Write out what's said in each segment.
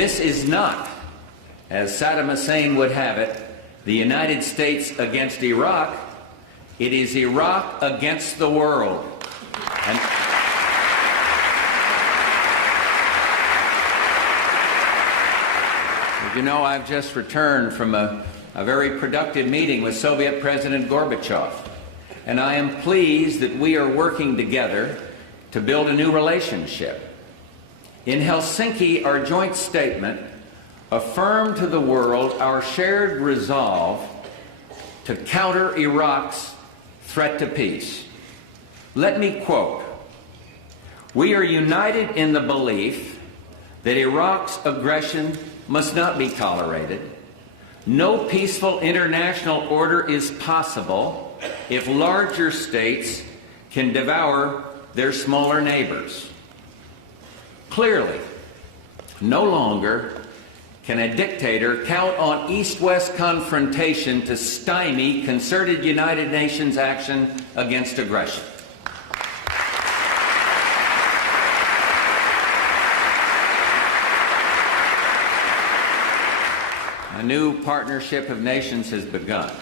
this is not, as Saddam Hussein would have it, the United States against Iraq. It is Iraq against the world. And you know, I've just returned from a very productive meeting with Soviet President Gorbachev, and I am pleased that we are working together to build a new relationship. In Helsinki, our joint statement affirmed to the world our shared resolve to counter Iraq's threat to peace. Let me quote, "We are united in the belief that Iraq's aggression must not be tolerated. No peaceful international order is possible if larger states can devour their smaller neighbors. Clearly, no longer can a dictator count on East-West confrontation to stymie concerted United Nations action against aggression." A new partnership of nations has begun,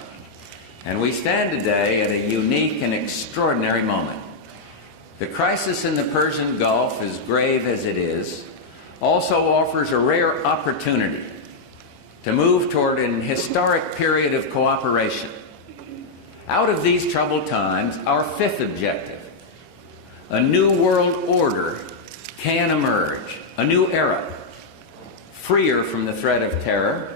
and we stand today at a unique and extraordinary moment. The crisis in the Persian Gulf, as grave as it is, also offers a rare opportunity to move toward an historic period of cooperation. Out of these troubled times, our fifth objective, a new world order, can emerge, a new era, freer from the threat of terror,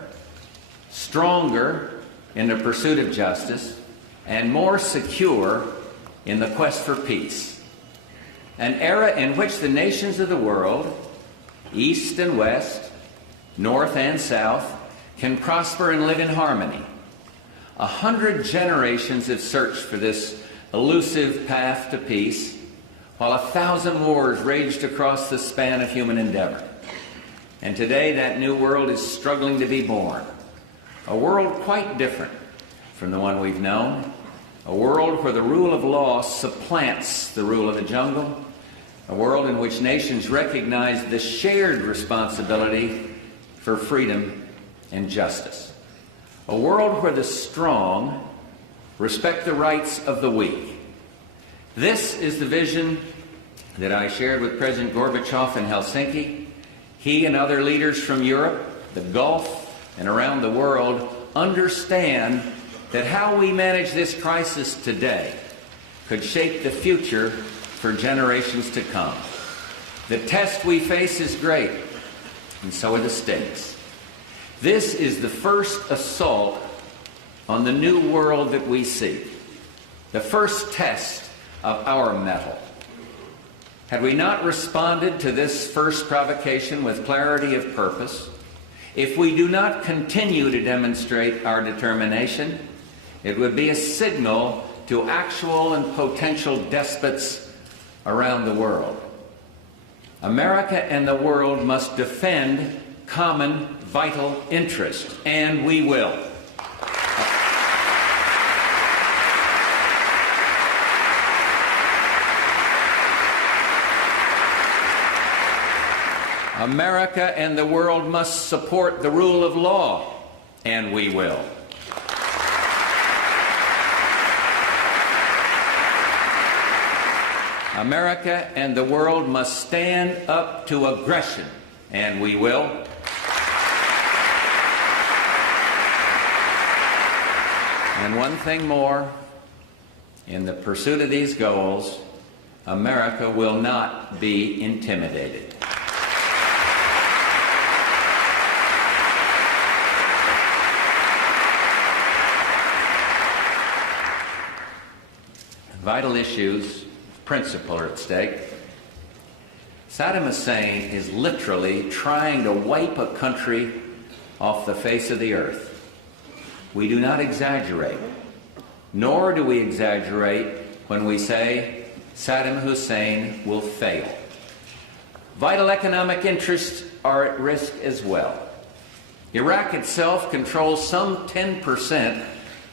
stronger in the pursuit of justice, and more secure in the quest for peace. An era in which the nations of the world, East and West, North and South, can prosper and live in harmony. 100 generations have searched for this elusive path to peace, while 1,000 wars raged across the span of human endeavor. And today that new world is struggling to be born. A world quite different from the one we've known. A world where the rule of law supplants the rule of the jungle. A world in which nations recognize the shared responsibility for freedom and justice. A world where the strong respect the rights of the weak. This is the vision that I shared with President Gorbachev in Helsinki. He and other leaders from Europe, the Gulf, and around the world understand that how we manage this crisis today could shape the future for generations to come. The test we face is great, and so are the stakes. This is the first assault on the new world that we seek, the first test of our mettle. Had we not responded to this first provocation with clarity of purpose, if we do not continue to demonstrate our determination, it would be a signal to actual and potential despots around the world. America and the world must defend common vital interest, and we will. America and the world must support the rule of law, and we will. America and the world must stand up to aggression, and we will. And one thing more, in the pursuit of these goals, America will not be intimidated. Vital issues of principle are at stake. Saddam Hussein is literally trying to wipe a country off the face of the earth. We do not exaggerate, nor do we exaggerate when we say Saddam Hussein will fail. Vital economic interests are at risk as well. Iraq itself controls some 10%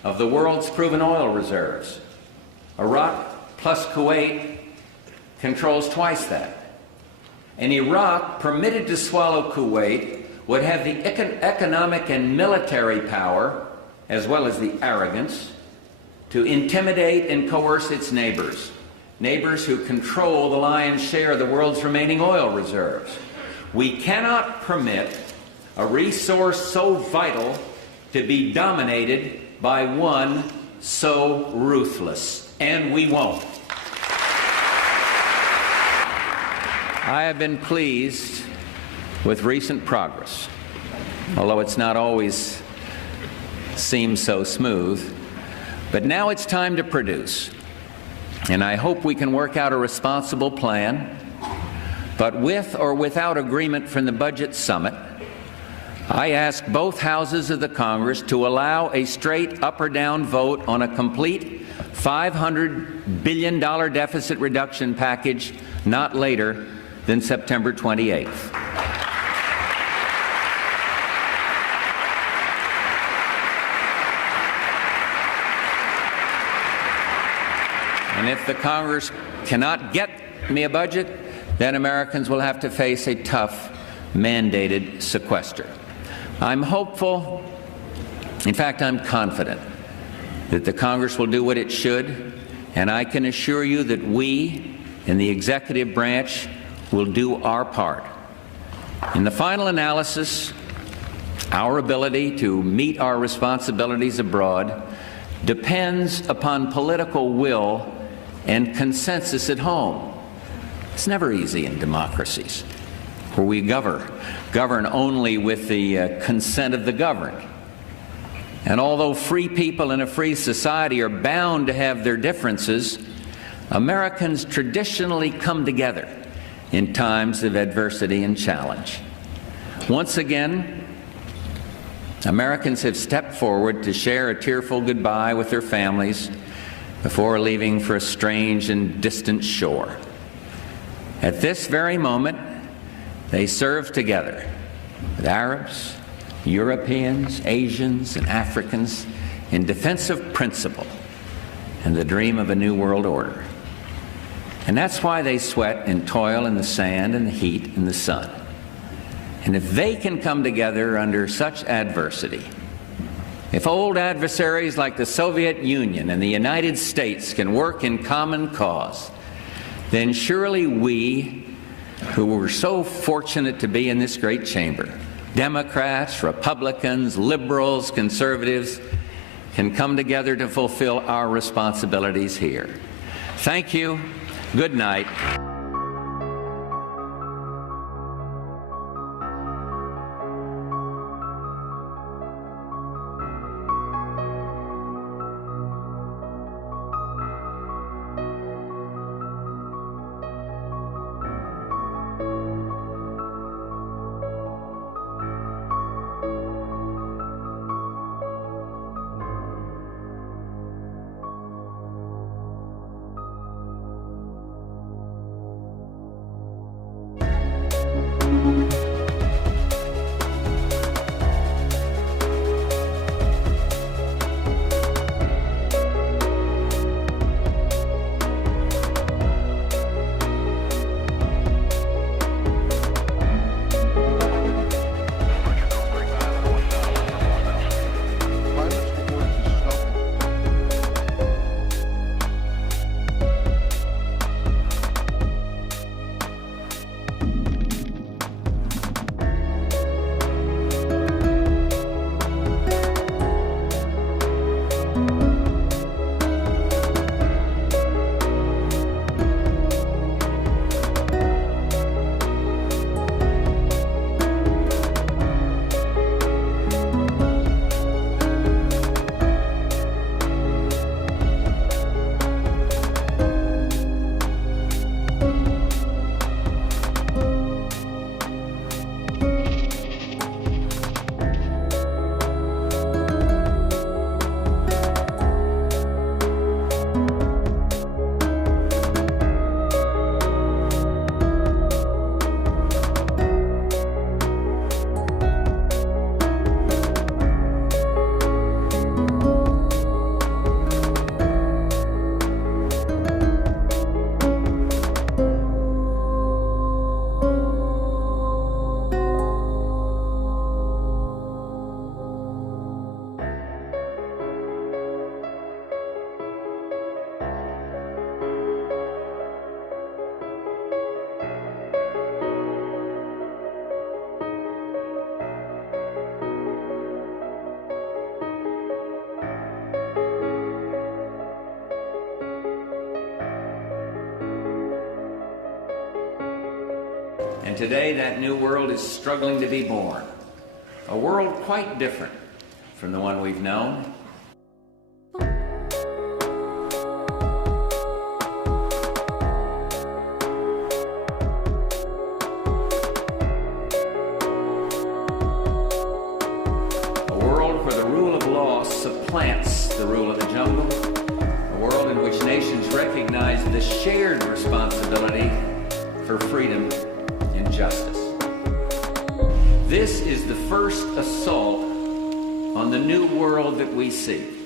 of the world's proven oil reserves. Iraq plus Kuwait controls twice that. And Iraq, permitted to swallow Kuwait, would have the economic and military power, as well as the arrogance, to intimidate and coerce its neighbors, neighbors who control the lion's share of the world's remaining oil reserves. We cannot permit a resource so vital to be dominated by one so ruthless, and we won't. I have been pleased with recent progress, although it's not always seemed so smooth. But now it's time to produce, and I hope we can work out a responsible plan. But with or without agreement from the Budget Summit, I ask both houses of the Congress to allow a straight up or down vote on a complete $500 billion deficit reduction package not later than September 28th. And if the Congress cannot get me a budget, then Americans will have to face a tough, mandated sequester. I'm hopeful, in fact, I'm confident, that the Congress will do what it should, and I can assure you that we, in the executive branch, will do our part. In the final analysis, our ability to meet our responsibilities abroad depends upon political will and consensus at home. It's never easy in democracies, where we govern only with the consent of the governed. And although free people in a free society are bound to have their differences, Americans traditionally come together in times of adversity and challenge. Once again, Americans have stepped forward to share a tearful goodbye with their families before leaving for a strange and distant shore. At this very moment, they serve together with Arabs, Europeans, Asians, and Africans in defense of principle and the dream of a new world order. And that's why they sweat and toil in the sand and the heat and the sun. And if they can come together under such adversity, if old adversaries like the Soviet Union and the United States can work in common cause, then surely we, who were so fortunate to be in this great chamber, Democrats, Republicans, liberals, conservatives, can come together to fulfill our responsibilities here. Thank you. Good night. And today that new world is struggling to be born. A world quite different from the one we've known. A world where the rule of law supplants the rule of the jungle. A world in which nations recognize the shared responsibility for freedom and justice. This is the first assault on the new world that we see.